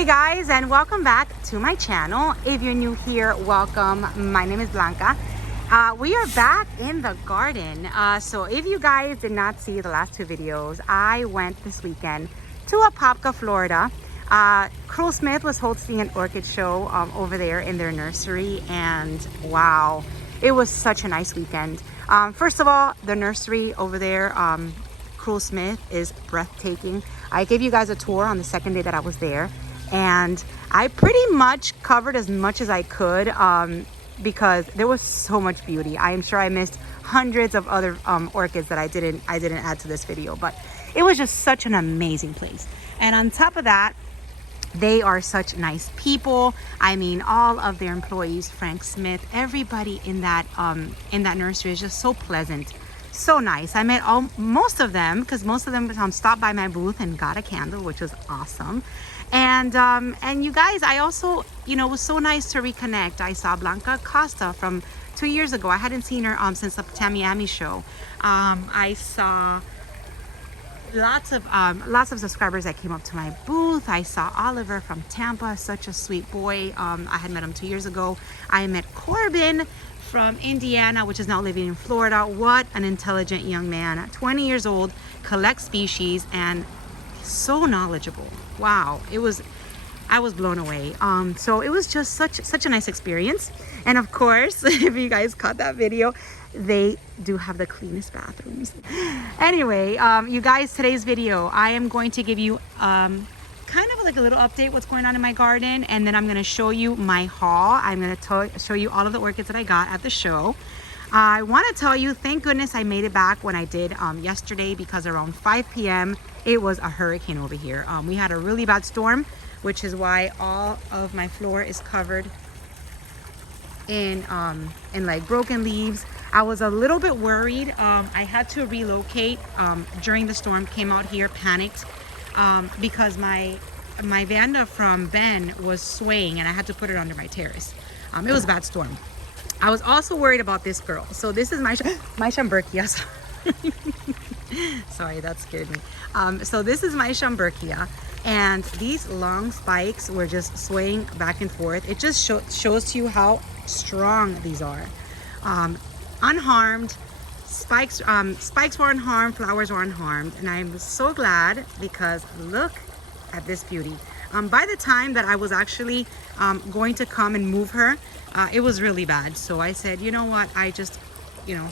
Hey guys, and welcome back to my channel. If you're new here, welcome. My name is Blanca. We are back in the garden. So if you guys did not see the last two videos, I went this weekend to Apopka, Florida. Krull-Smith was hosting an orchid show over there in their nursery, and wow, it was such a nice weekend. First of all, the nursery over there, Krull-Smith, is breathtaking. I gave you guys a tour on the second day that I was there, and I pretty much covered as much as I could because there was so much beauty. I am sure I missed hundreds of other orchids that I didn't add to this video, but it was just such an amazing place. And on top of that, they are such nice people. I mean, all of their employees, Frank Smith, everybody in that nursery is just so pleasant, so nice. I met most of them because most of them stopped by my booth and got a candle, which was awesome. And you guys, I also, it was so nice to reconnect. I saw Blanca Costa from 2 years ago. I hadn't seen her since the Tamiami show. I saw lots of subscribers that came up to my booth. I saw Oliver from Tampa, such a sweet boy. I had met him 2 years ago. I met Corbin from Indiana, which is now living in Florida. What an intelligent young man, 20 years old, collects species, and so knowledgeable. Wow, I was blown away. So it was just such a nice experience. And of course, if you guys caught that video, they do have the cleanest bathrooms. Anyway, you guys, today's video, I am going to give you kind of like a little update what's going on in my garden, and then I'm going to show you my haul. I'm going to show you all of the orchids that I got at the show. I want to tell you, thank goodness I made it back when I did yesterday, because around 5 p.m. it was a hurricane over here. We had a really bad storm, which is why all of my floor is covered in like broken leaves. I was a little bit worried. I had to relocate during the storm, came out here, panicked, because my Vanda from Ben was swaying and I had to put it under my terrace. It was a bad storm. I was also worried about this girl. So this is my Schomburgkia. Sorry, that scared me. So this is my Schomburgkia, and these long spikes were just swaying back and forth. It just shows to you how strong these are. Unharmed. Spikes were unharmed, flowers were unharmed, and I'm so glad, because look at this beauty. By the time that I was actually going to come and move her, it was really bad. So I said, you know what, I just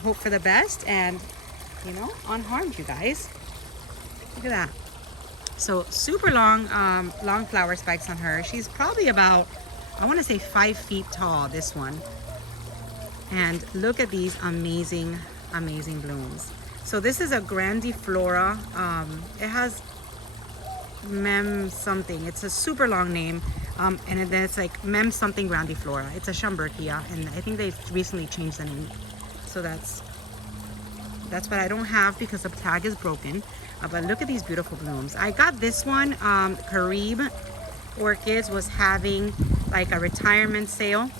hope for the best, and unharmed, you guys. Look at that. So super long flower spikes on her. She's probably about, I want to say 5 feet tall, this one. And look at these amazing blooms. So this is a Grandiflora. It has Mem something. It's a super long name. And then it's like Mem something Grandiflora. It's a Schomburgkia, and I think they've recently changed the name. So that's what I don't have because the tag is broken. But look at these beautiful blooms. I got this one. Carib Orchids was having like a retirement sale,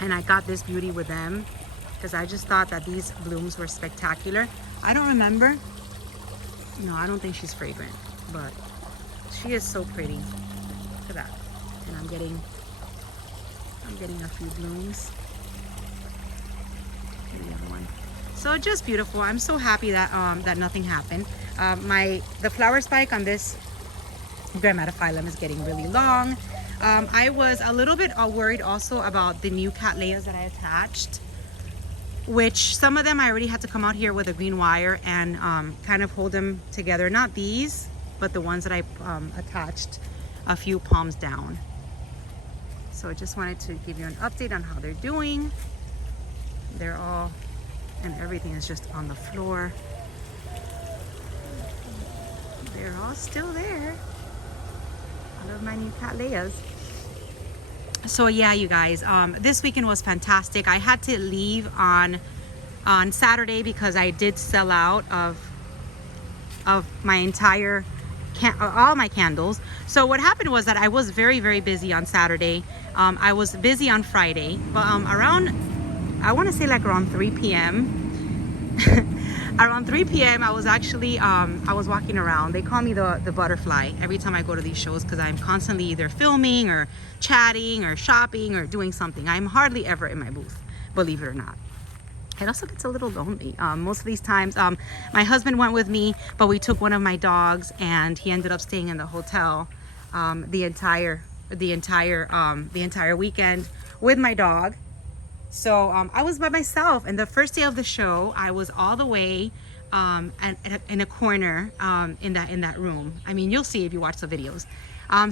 and I got this beauty with them because I just thought that these blooms were spectacular. I don't remember. No, I don't think she's fragrant, but she is so pretty. Look at that. And I'm getting a few blooms. Here's the other one. So just beautiful. I'm so happy that that nothing happened. The flower spike on this Grammatophyllum is getting really long. I was a little bit worried also about the new Cattleyas that I attached, which some of them I already had to come out here with a green wire and kind of hold them together. Not these, but the ones that I attached a few palms down. So I just wanted to give you an update on how they're doing. They're all, and everything is just on the floor. They're all still there. I love my new Cattleyas. So yeah, you guys, this weekend was fantastic. I had to leave on Saturday because I did sell out of my entire all my candles. So what happened was that I was very, very busy on Saturday. I was busy on Friday, but around, I want to say like around 3 p.m. Around 3 p.m. I was actually I was walking around. They call me the butterfly every time I go to these shows because I'm constantly either filming or chatting or shopping or doing something. I'm hardly ever in my booth, believe it or not. It also gets a little lonely. Most of these times, my husband went with me, but we took one of my dogs, and he ended up staying in the hotel the entire weekend with my dog. So I was by myself, and the first day of the show, I was all the way in a corner in that room. I mean, you'll see if you watch the videos.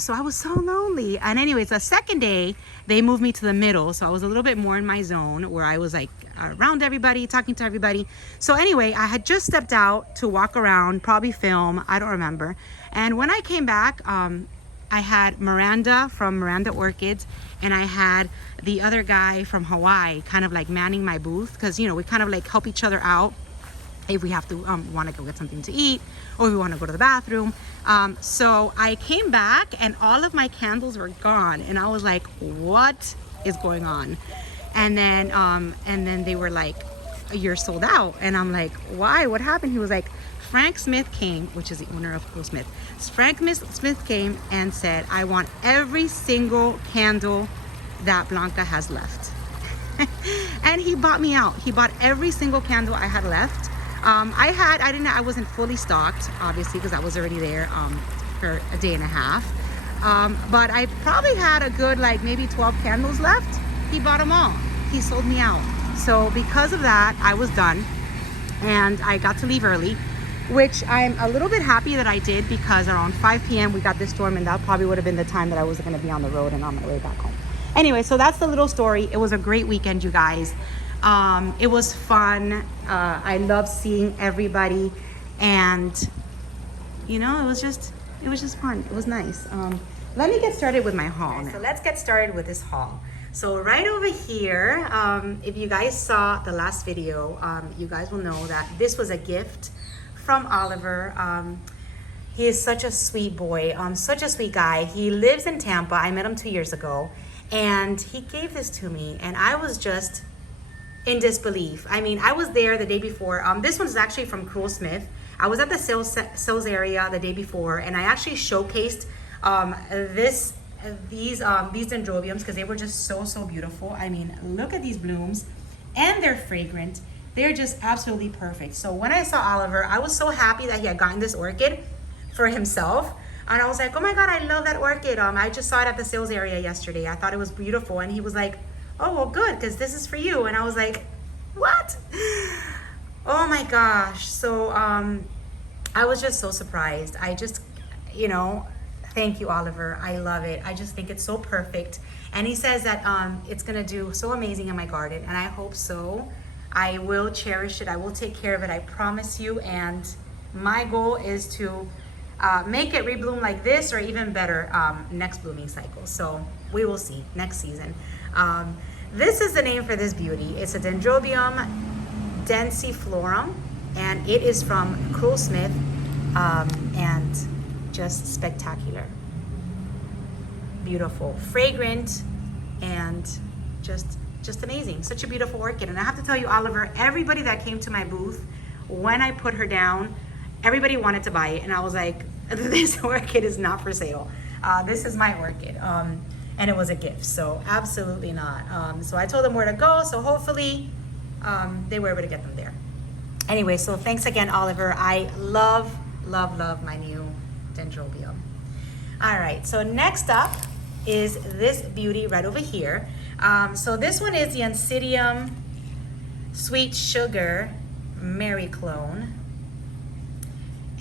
So I was so lonely. And anyways, the second day, they moved me to the middle, so I was a little bit more in my zone where I was like around everybody, talking to everybody. So anyway, I had just stepped out to walk around, probably film, I don't remember. And when I came back, I had Miranda from Miranda Orchids, and I had the other guy from Hawaii kind of like manning my booth, because you know, we kind of like help each other out if we have to want to go get something to eat, or we want to go to the bathroom. So I came back and all of my candles were gone, and I was like, what is going on? And then they were like, you're sold out. And I'm like, why? What happened? He was like, Frank Smith came, which is the owner of Krull-Smith. Frank Smith came and said, I want every single candle that Blanca has left. And he bought me out. He bought every single candle I had left. I wasn't fully stocked, obviously, because I was already there for a day and a half. But I probably had a good, like, maybe 12 candles left. He bought them all. He sold me out. So because of that, I was done, and I got to leave early, which I'm a little bit happy that I did, because around 5 p.m. we got this storm, and that probably would have been the time that I was going to be on the road and on my way back home. Anyway, so that's the little story. It was a great weekend, you guys. It was fun. I loved seeing everybody, and you know, it was just fun. It was nice. Let me get started with my haul. So let's get started with this haul. So right over here, if you guys saw the last video, you guys will know that this was a gift from Oliver. He is such a sweet boy, such a sweet guy. He lives in Tampa. I met him 2 years ago, and he gave this to me, and I was just in disbelief. I mean, I was there the day before. This one's actually from Krull-Smith. I was at the sales area the day before, and I actually showcased these dendrobiums, because they were just so beautiful. I mean, look at these blooms, and they're fragrant. They're just absolutely perfect. So when I saw Oliver, I was so happy that he had gotten this orchid for himself, and I was like, oh my god, I love that orchid. I just saw it at the sales area yesterday. I thought it was beautiful, and he was like, oh well, good, because this is for you. And I was like, what? Oh my gosh. So I was just so surprised. I just, you know, thank you, Oliver. I love it. I just think it's so perfect. And he says that it's gonna do so amazing in my garden, and I hope so. I will cherish it. I will take care of it. I promise you. And my goal is to make it rebloom like this, or even better next blooming cycle. So we will see next season. This is the name for this beauty. It's a Dendrobium Densiflora, and it is from Krull-Smith, and just spectacular. Beautiful, fragrant, and just amazing. Such a beautiful orchid. And I have to tell you, Oliver, everybody that came to my booth, when I put her down, everybody wanted to buy it, and I was like, this orchid is not for sale. This is my orchid. And it was a gift, so absolutely not. So I told them where to go, so hopefully they were able to get them there. Anyway, so thanks again, Oliver. I love my new Dendrobium. All right, so next up is this beauty right over here. So this one is the Insidium Sweet Sugar Mary Clone,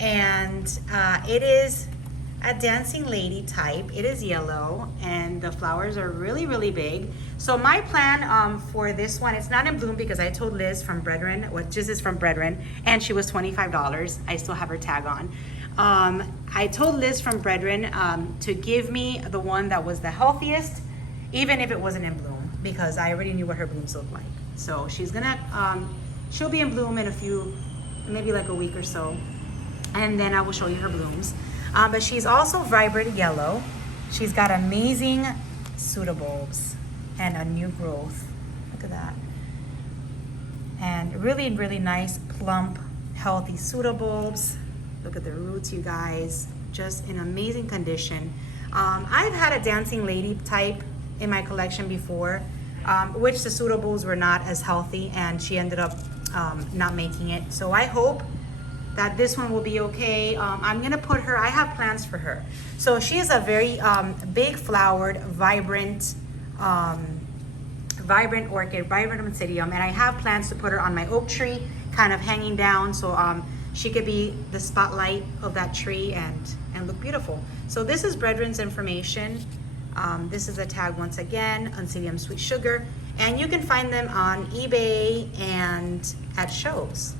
and it is a dancing lady type. It is yellow, and the flowers are really big. So my plan for this one, it's not in bloom because I told Liz from Brethren, this is from Brethren, and she was $25. I still have her tag on. I told Liz from Brethren to give me the one that was the healthiest, even if it wasn't in bloom, because I already knew what her blooms looked like. So she's gonna, she'll be in bloom in a few, maybe like a week or so, and then I will show you her blooms. But she's also vibrant yellow. She's got amazing pseudobulbs and a new growth. Look at that. And really nice, plump, healthy pseudobulbs. Look at the roots, you guys. Just in amazing condition. I've had a dancing lady type in my collection before, which the pseudobulbs were not as healthy, and she ended up not making it. So I hope that this one will be okay. I'm gonna put her, I have plans for her. So she is a very big flowered, vibrant orchid, vibrant Insidium, and I have plans to put her on my oak tree, kind of hanging down, so she could be the spotlight of that tree and look beautiful. So this is Brethren's information. This is a tag once again, Insidium Sweet Sugar, and you can find them on eBay and at shows.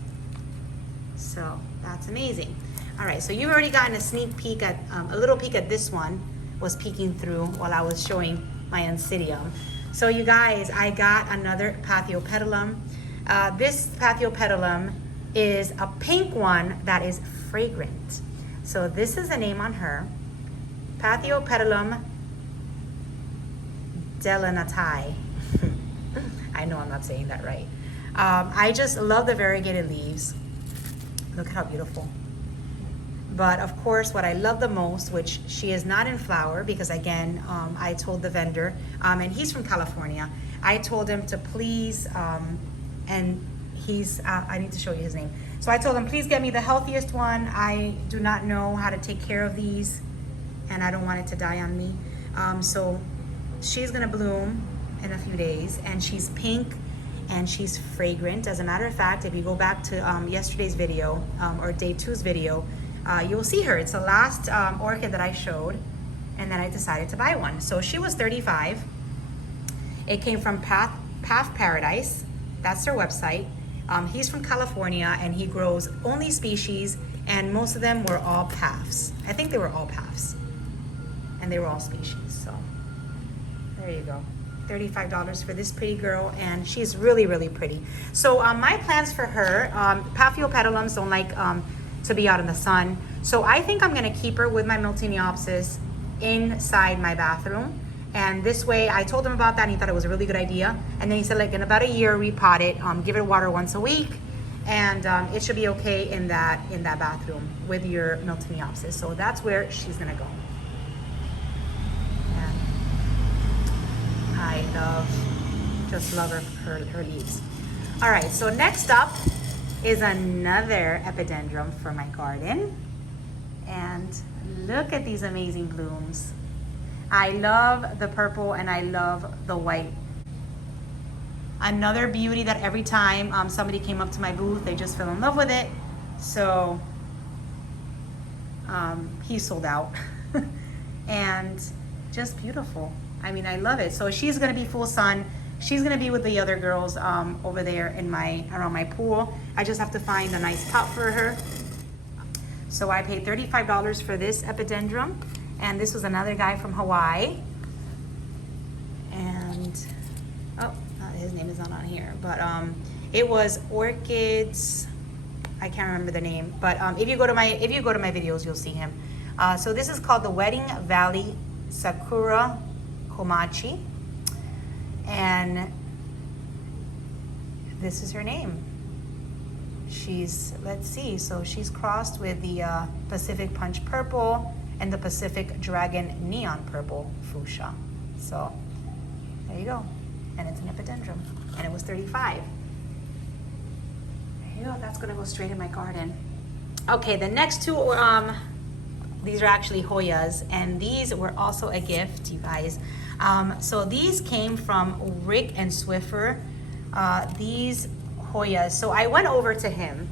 So that's amazing. All right, so you've already gotten a sneak peek at, a little peek at this one, was peeking through while I was showing my Insidium. So you guys, I got another Paphiopedilum. This Paphiopedilum is a pink one that is fragrant. So this is the name on her, Paphiopedilum delanatai. I know I'm not saying that right. I just love the variegated leaves. Look how beautiful. But of course, what I love the most, which she is not in flower, because again, I told the vendor, and he's from California, I told him to please, and he's, I need to show you his name. So I told him, please get me the healthiest one. I do not know how to take care of these, and I don't want it to die on me. So she's gonna bloom in a few days, and she's pink, and she's fragrant. As a matter of fact, if you go back to yesterday's video, or day 2's video, you'll see her. It's the last orchid that I showed, and then I decided to buy one. So she was $35. It came from Path Paradise. That's their website. He's from California, and he grows only species, and most of them were all paths. I think they were all paths, and they were all species. So there you go. $35 for this pretty girl, and she's really, really pretty. So my plans for her, Paphiopedilums don't like to be out in the sun. So I think I'm gonna keep her with my Miltiniopsis inside my bathroom. And this way, I told him about that, and he thought it was a really good idea. And then he said, like, in about a year, repot it, give it water once a week, and it should be okay in that bathroom with your Miltiniopsis. So that's where she's gonna go. And I just love her leaves. All right, so next up is another Epidendrum for my garden. And look at these amazing blooms. I love the purple, and I love the white. Another beauty that every time somebody came up to my booth, they just fell in love with it. So he sold out. And just beautiful. I mean, I love it. So she's gonna be full sun. She's gonna be with the other girls over there in around my pool. I just have to find a nice pot for her. So I paid $35 for this Epidendrum. And this was another guy from Hawaii. And, oh, his name is not on here. But it was Orchids, I can't remember the name. But if you go to my videos, you'll see him. So this is called the Wedding Valley Sakura Komachi. And this is her name. She's, let's see, so she's crossed with the Pacific Punch Purple and the Pacific Dragon Neon Purple Fuchsia. So there you go. And it's an Epidendrum. And it was $35. There you go. That's gonna go straight in my garden. Okay, the next two, these are actually Hoyas, and these were also a gift, you guys. So these came from Rick and Swiffer. These Hoyas. So I went over to him,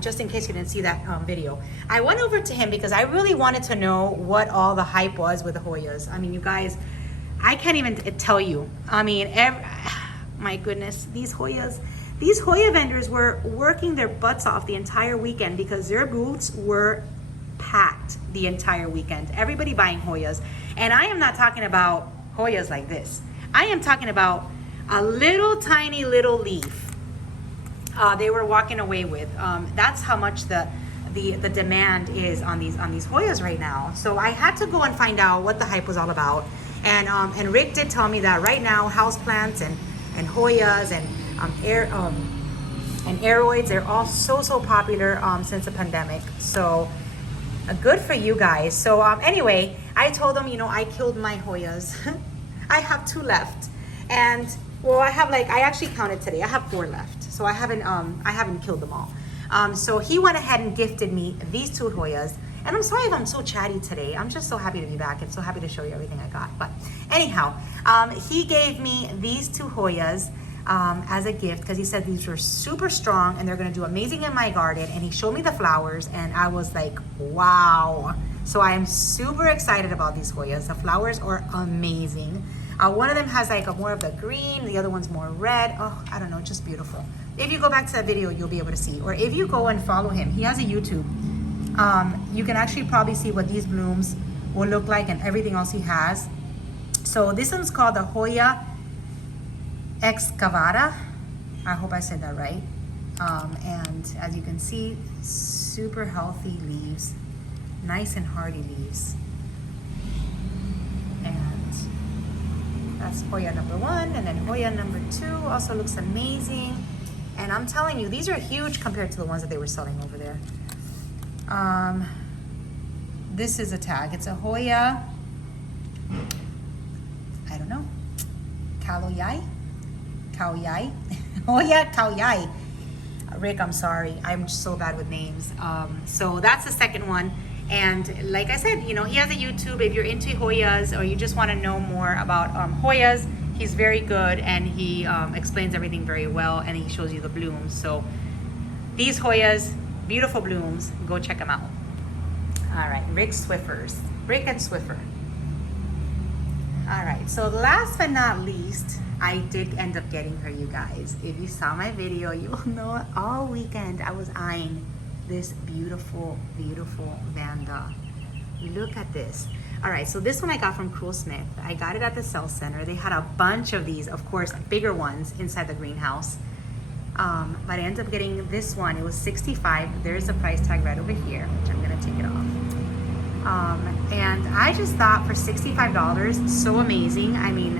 just in case you didn't see that video. I went over to him because I really wanted to know what all the hype was with the Hoyas. I mean, you guys, I can't even tell you. I mean, my goodness, these Hoya vendors were working their butts off the entire weekend because their booths were packed the entire weekend. Everybody buying Hoyas. And I am not talking about Hoyas like this. I am talking about a little tiny little leaf. They were walking away with. That's how much the demand is on these Hoyas right now. So I had to go and find out what the hype was all about. And Rick did tell me that right now houseplants and Hoyas and and aeroids. They're all so popular since the pandemic. So good for you guys. So anyway, I told them, you know, I killed my Hoyas. I have 2 left, and well, I actually counted today. I have 4 left, so I haven't killed them all. So he went ahead and gifted me these 2 Hoyas. And I'm sorry if I'm so chatty today. I'm just so happy to be back and so happy to show you everything I got. But anyhow, he gave me these 2 Hoyas as a gift because he said these were super strong and they're going to do amazing in my garden. And he showed me the flowers and I was like, wow. So I am super excited about these Hoyas. The flowers are amazing. One of them has like more of the green, the other one's more red. Oh, I don't know, just beautiful. If you go back to that video, you'll be able to see. Or if you go and follow him, he has a YouTube. You can actually probably see what these blooms will look like and everything else he has. So this one's called the Hoya excavata. I hope I said that right. And as you can see, super healthy leaves, nice and hardy leaves. And that's Hoya number 1, and then Hoya number 2 also looks amazing. And I'm telling you, these are huge compared to the ones that they were selling over there. This is a tag. It's a Hoya, I don't know, Kaoyai? Hoya Kaoyai. Rick, I'm sorry. I'm so bad with names. So that's the second one. And like I said, you know, he has a YouTube. If you're into Hoyas or you just want to know more about Hoyas, he's very good and he explains everything very well and he shows you the blooms. So these Hoyas, beautiful blooms, go check them out. All right, Rick and Swiffer. All right, so last but not least, I did end up getting her, you guys. If you saw my video, you will know all weekend I was eyeing this beautiful Vanda. Look at this. All right, so this one I got from Krull-Smith. I got it at the sales center. They had a bunch of these, of course, bigger ones inside the greenhouse. But I ended up getting this one. It was $65. There's a price tag right over here, which I'm gonna take it off. And I just thought for $65, so amazing. I mean,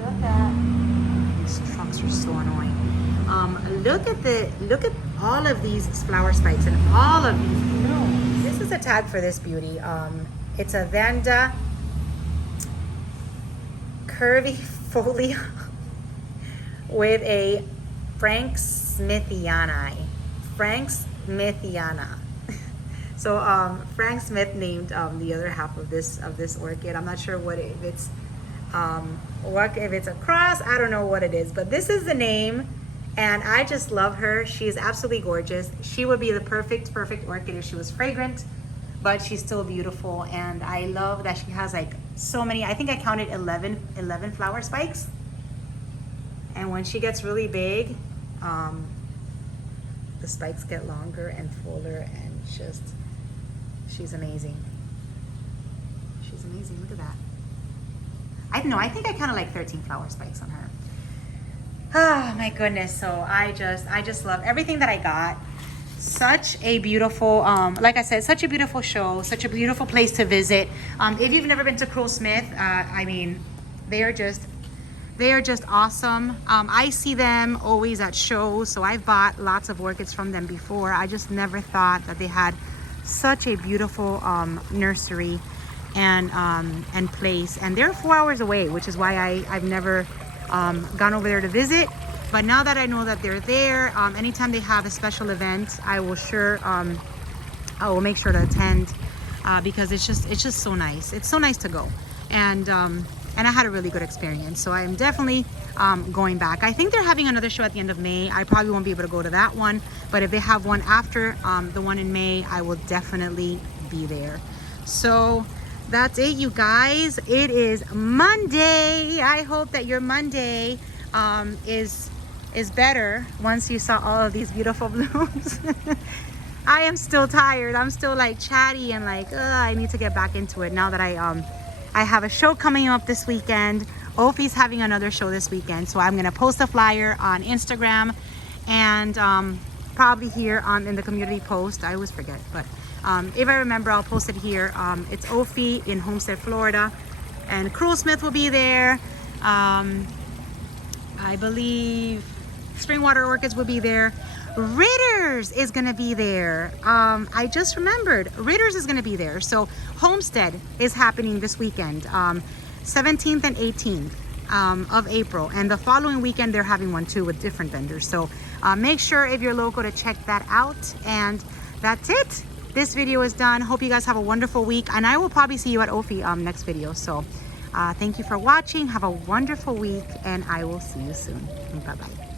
look at these trucks are so annoying. Look at all of these flower spikes and all of these blooms. This is a tag for this beauty. It's a Vanda curvy folia with a Frank-Smithiana. So Frank Smith named the other half of this orchid. I'm not sure if it's a cross. I don't know what it is, but this is the name, and I just love her. She's absolutely gorgeous. She would be the perfect orchid if she was fragrant, but she's still beautiful. And I love that she has like so many. I think I counted 11 flower spikes. And when she gets really big, the spikes get longer and fuller, and just, she's amazing. She's amazing. Look at that. I don't know. I think I counted like 13 flower spikes on her. Oh my goodness. So I just love everything that I got. Such a beautiful, like I said, such a beautiful show, such a beautiful place to visit. If you've never been to Krull-Smith, I mean, they are just awesome. I see them always at shows, so I've bought lots of orchids from them before. I just never thought that they had such a beautiful nursery and place. And they're 4 hours away, which is why I've never gone over there to visit. But now that I know that they're there, anytime they have a special event, I will make sure to attend because it's just so nice. It's so nice to go. And I had a really good experience. So I'm definitely going back. I think they're having another show at the end of May. I probably won't be able to go to that one, but if they have one after the one in May, I will definitely be there. So that's it, you guys. It is Monday. I hope that your Monday is better once you saw all of these beautiful blooms. I am still tired. I'm still like chatty and like, I need to get back into it now that I have a show coming up this weekend. Ophi's having another show this weekend, so I'm gonna post a flyer on Instagram and probably here in the community post. I always forget, but if I remember, I'll post it here. It's Ophi in Homestead, Florida, and Krull-Smith will be there. I believe Spring water orchids will be there. Ritter's is gonna be there. I just remembered, Ritter's is gonna be there. So Homestead is happening this weekend, 17th and 18th of April. And the following weekend, they're having one too with different vendors. So make sure if you're local to check that out. And that's it. This video is done. Hope you guys have a wonderful week. And I will probably see you at OFI next video. So thank you for watching. Have a wonderful week. And I will see you soon. Bye-bye.